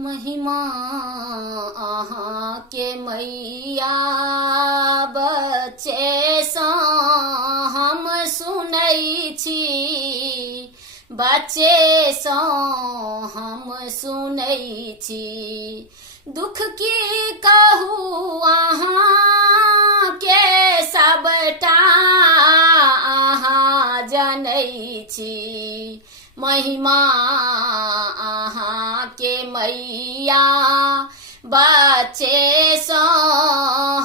महिमा अहाँ के मैया बच्चे सँ हम सुनै छी, बच्चे सँ हम सुनै छी। दुख की कहू अहाँ के सबटा अहाँ जनै छी। महिमा अहाँ के मैया बच्चे सँ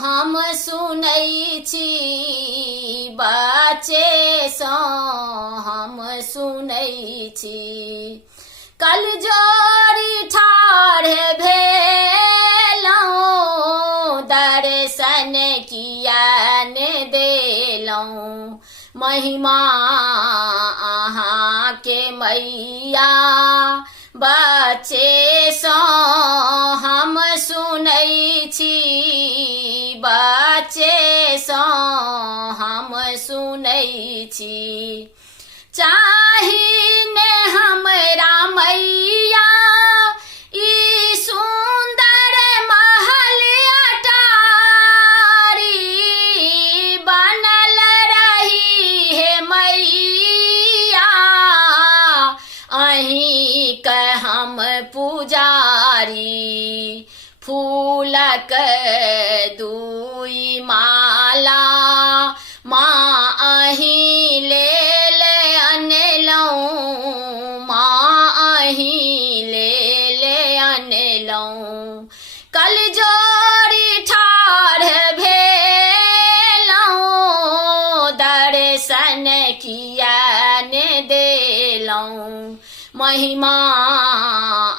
हम सुनै छी, बच्चे सँ हम सुनै छी। कल जोड़ी ठाढ़ भेलौं, दर्शन किया ने देलौं। महिमा अहाँ के मैया बच्चे सँ हम सुनै छी, बच्चे सँ हम सुनै छी। चाही ने हमरा मैया ई सुंदर महल अटारी, बनल रही है मैया अहीं के हम पुजारी। फूलक दुई माला माँ अहीं लेल अनलौं, माँ अहीं लेल अनलौं। कल जोड़ी ठाढ़ भेलौं, दर्शन किया ने देलौं। महिमा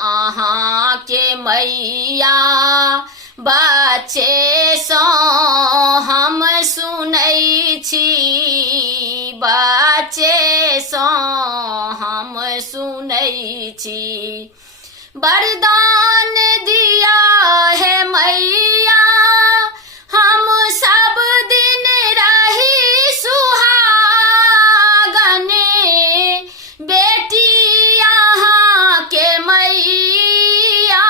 अहाँ के मैया बच्चे सँ हम सुनै छी, बच्चे सँ हम सुनै छी। वरदान दिया है मैया हम सब दिन रही सुहागन। बेटी अहाँ के मैया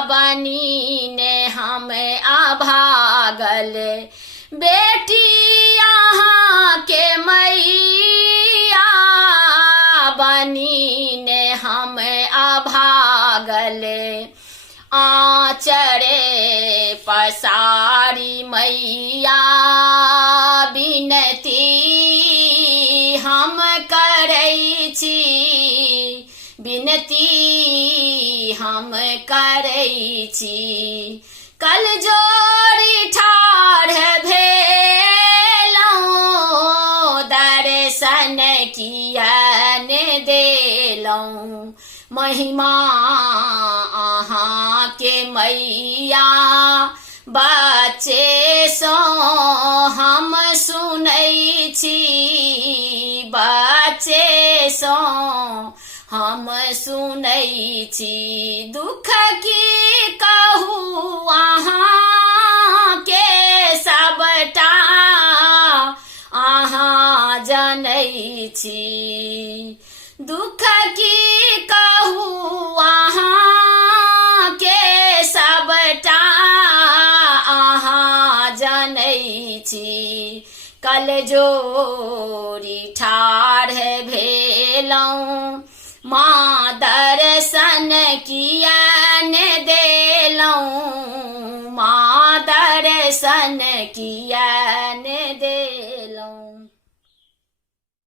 बनी ने हम अभागल, बेटी अहाँ के मैया बनी ने हम अभागल। आँचरे पसारी मैया बिनती हम करै छी, बिनती हम करै छी। कल जोड़ी ठाढ़ भेलौं, दर्शन किया ने देलौं। महिमा अहाँ के मैया बच्चे सँ हम सुनै छी, बच्चे सँ हम सुनै छी। दुख की कहू अहाँ के सबटा अहाँ जनै छी। दुख की कहू अहाँ के सबटा अहाँ जनै छी। कल जोड़ी ठाढ़ भेलौं, माँ दर्शन किया ने देलौं, माँ दर्शन किया ने